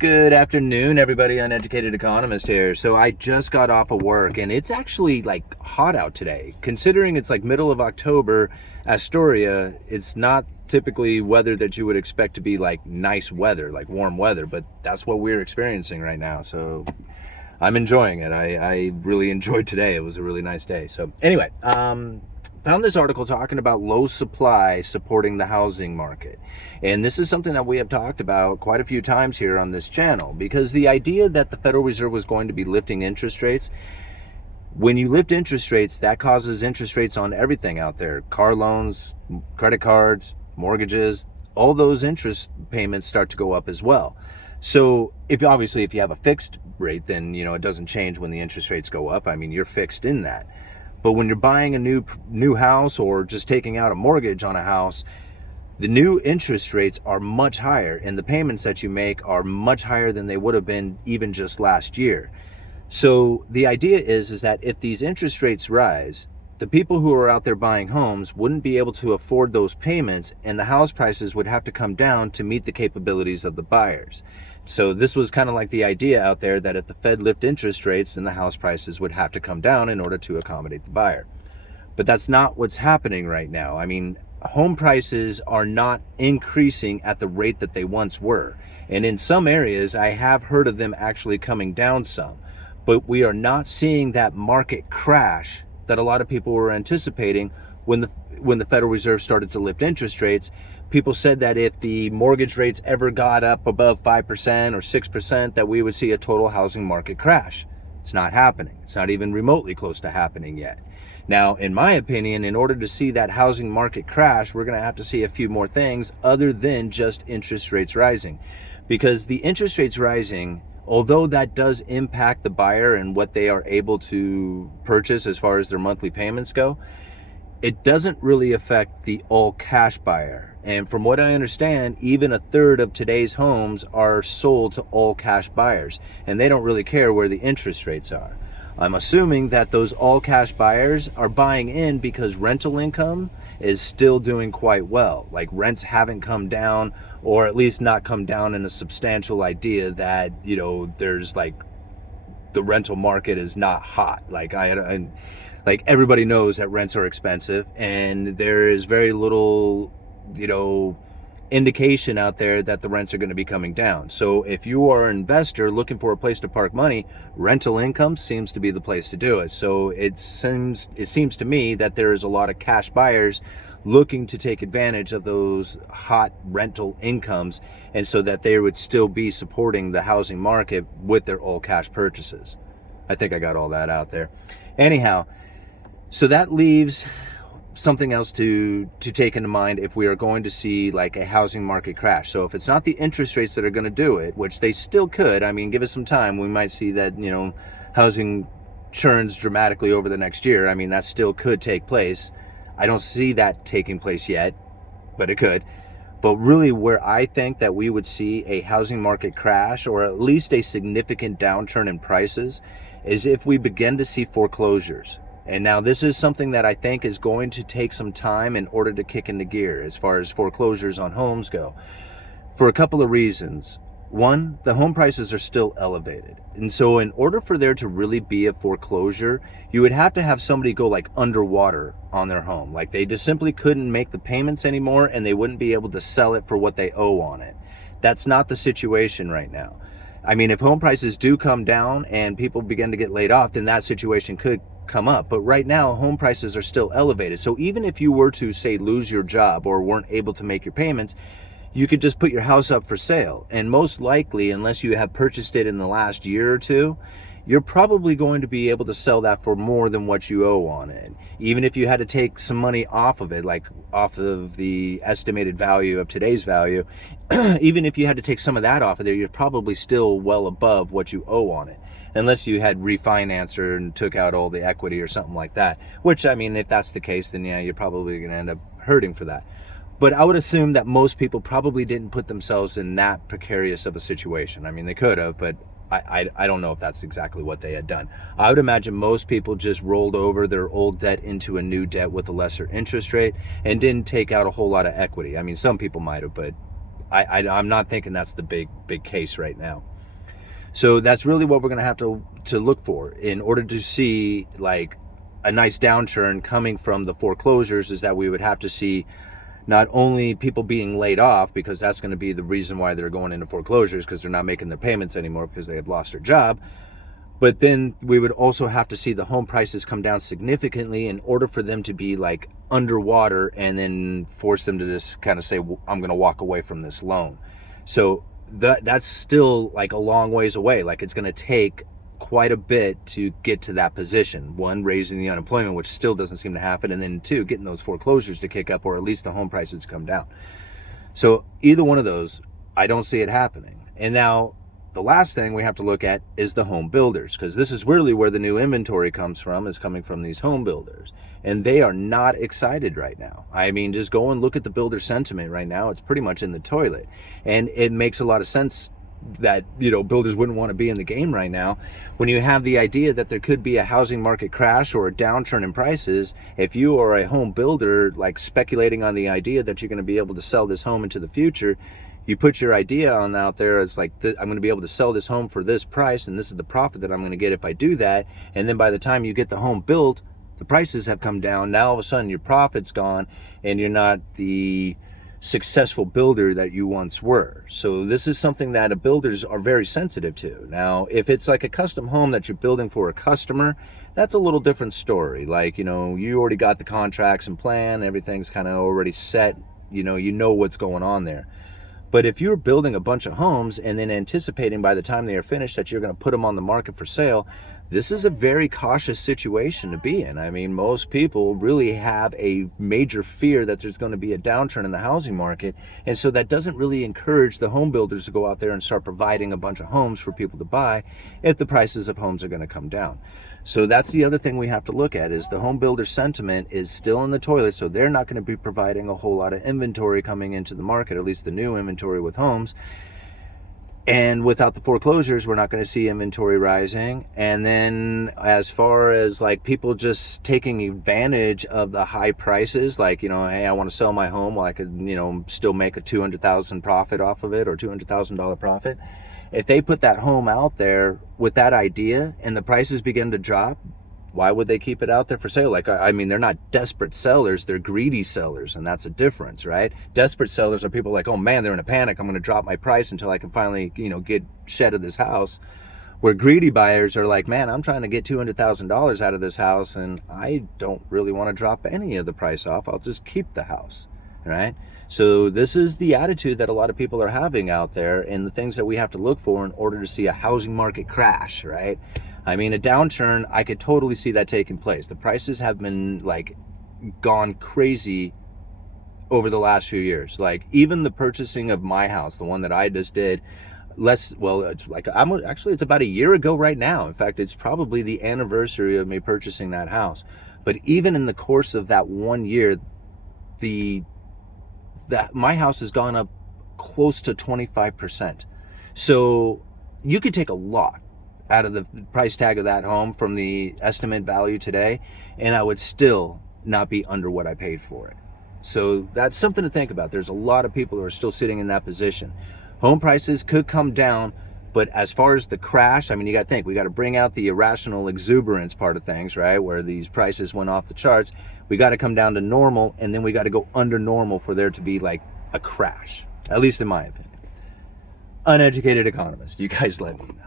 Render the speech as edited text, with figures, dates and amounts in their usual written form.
Good afternoon, everybody. Uneducated Economist here. So I just got off of work and it's actually like hot out today. Considering it's like middle of October, Astoria, it's not typically weather that you would expect to be like nice weather, like warm weather, but that's what we're experiencing right now. So I'm enjoying it. I really enjoyed today. It was a really nice day. So anyway, found this article talking about low supply supporting the housing market. And this is something that we have talked about quite a few times here on this channel, because the idea that the Federal Reserve was going to be lifting interest rates, when you lift interest rates, that causes interest rates on everything out there. Car loans, credit cards, mortgages, all those interest payments start to go up as well. So if you have a fixed rate, then it doesn't change when the interest rates go up. I mean, you're fixed in that. But when you're buying a new house or just taking out a mortgage on a house, the new interest rates are much higher and the payments that you make are much higher than they would have been even just last year. So the idea is that if these interest rates rise, the people who are out there buying homes wouldn't be able to afford those payments, and the house prices would have to come down to meet the capabilities of the buyers. So this was kind of like the idea out there that if the Fed lift interest rates, then the house prices would have to come down in order to accommodate the buyer. But that's not what's happening right now. I mean, home prices are not increasing at the rate that they once were. And in some areas, I have heard of them actually coming down some. But we are not seeing that market crash that a lot of people were anticipating when the Federal Reserve started to lift interest rates. People said that if the mortgage rates ever got up above 5% or 6%, that we would see a total housing market crash. It's not happening. It's not even remotely close to happening yet. Now, in my opinion, in order to see that housing market crash, we're going to have to see a few more things other than just interest rates rising. Because the interest rates rising, although that does impact the buyer and what they are able to purchase as far as their monthly payments go, it doesn't really affect the all cash buyer. And from what I understand, even a third of today's homes are sold to all cash buyers, and they don't really care where the interest rates are. I'm assuming that those all cash buyers are buying in because rental income is still doing quite well. Like rents haven't come down, or at least not come down in a substantial idea that, there's like the rental market is not hot. Like like everybody knows that rents are expensive, and there is very little, indication out there that the rents are going to be coming down. So if you are an investor looking for a place to park money, rental income seems to be the place to do it. So it seems to me that there is a lot of cash buyers looking to take advantage of those hot rental incomes, and so that they would still be supporting the housing market with their all cash purchases. I think I got all that out there. Anyhow, so that leaves something else to take into mind if we are going to see like a housing market crash. So if it's not the interest rates that are going to do it, which they still could, I mean, give us some time, we might see that, housing churns dramatically over the next year. I mean, that still could take place. I don't see that taking place yet, but it could. But really where I think that we would see a housing market crash, or at least a significant downturn in prices, is if we begin to see foreclosures. And now this is something that I think is going to take some time in order to kick into gear as far as foreclosures on homes go, for a couple of reasons. One, the home prices are still elevated. And so in order for there to really be a foreclosure, you would have to have somebody go like underwater on their home. Like they just simply couldn't make the payments anymore, and they wouldn't be able to sell it for what they owe on it. That's not the situation right now. I mean, if home prices do come down and people begin to get laid off, then that situation could come up. But right now, home prices are still elevated. So even if you were to, say, lose your job or weren't able to make your payments, you could just put your house up for sale. And most likely, unless you have purchased it in the last year or two, you're probably going to be able to sell that for more than what you owe on it. Even if you had to take some money off of it, like off of the estimated value of today's value, even if you had to take some of that off of there, you're probably still well above what you owe on it. Unless you had refinanced or and took out all the equity or something like that. Which, I mean, if that's the case, then yeah, you're probably going to end up hurting for that. But I would assume that most people probably didn't put themselves in that precarious of a situation. I mean, they could have, but I don't know if that's exactly what they had done. I would imagine most people just rolled over their old debt into a new debt with a lesser interest rate and didn't take out a whole lot of equity. I mean, some people might have, but I'm not thinking that's the big case right now. So that's really what we're going to have to look for in order to see like a nice downturn coming from the foreclosures, is that we would have to see not only people being laid off, because that's going to be the reason why they're going into foreclosures, because they're not making their payments anymore because they have lost their job. But then we would also have to see the home prices come down significantly in order for them to be like underwater, and then force them to just kind of say, well, I'm going to walk away from this loan. So that's still like a long ways away. Like it's going to take quite a bit to get to that position. One, raising the unemployment, which still doesn't seem to happen, and then two, getting those foreclosures to kick up, or at least the home prices to come down. So either one of those, I don't see it happening. And now the last thing we have to look at is the home builders, because this is really where the new inventory comes from, is coming from these home builders. And they are not excited right now. I mean, just go and look at the builder sentiment right now. It's pretty much in the toilet. And it makes a lot of sense that, you know, builders wouldn't want to be in the game right now when you have the idea that there could be a housing market crash or a downturn in prices. If you are a home builder, like speculating on the idea that you're going to be able to sell this home into the future, you put your idea on out there as like, I'm going to be able to sell this home for this price, and this is the profit that I'm going to get if I do that. And then by the time you get the home built, the prices have come down. Now all of a sudden your profit's gone, and you're not the successful builder that you once were. So this is something that builders are very sensitive to. Now, if it's like a custom home that you're building for a customer, that's a little different story. Like, you know, you already got the contracts and plan, everything's kind of already set, you know what's going on there. But if you're building a bunch of homes and then anticipating by the time they are finished that you're going to put them on the market for sale, this is a very cautious situation to be in. I mean, most people really have a major fear that there's going to be a downturn in the housing market. And so that doesn't really encourage the home builders to go out there and start providing a bunch of homes for people to buy if the prices of homes are going to come down. So that's the other thing we have to look at, is the home builder sentiment is still in the toilet. So they're not going to be providing a whole lot of inventory coming into the market, at least the new inventory with homes. And without the foreclosures, we're not going to see inventory rising. And then as far as like people just taking advantage of the high prices, like, you know, hey, I want to sell my home while I could, you know, still make a $200,000 profit off of it, or $200,000 profit. If they put that home out there with that idea and the prices begin to drop, why would they keep it out there for sale? Like, I mean, they're not desperate sellers, they're greedy sellers, and that's a difference, right? Desperate sellers are people like, oh man, they're in a panic, I'm going to drop my price until I can finally, you know, get shed of this house. Where greedy buyers are like, man, I'm trying to get $200,000 out of this house, and I don't really want to drop any of the price off. I'll just keep the house, right? So this is the attitude that a lot of people are having out there, and the things that we have to look for in order to see a housing market crash, right? I mean, a downturn, I could totally see that taking place. The prices have been like gone crazy over the last few years. Like even the purchasing of my house, the one that I just did, it's about a year ago right now. In fact, it's probably the anniversary of me purchasing that house. But even in the course of that 1 year, my house has gone up close to 25%. So you could take a lot out of the price tag of that home from the estimate value today, and I would still not be under what I paid for it. So that's something to think about. There's a lot of people who are still sitting in that position. Home prices could come down, but as far as the crash, I mean, you got to think, we got to bring out the irrational exuberance part of things, right? Where these prices went off the charts. We got to come down to normal, and then we got to go under normal for there to be like a crash, at least in my opinion. Uneducated economist, you guys let me know.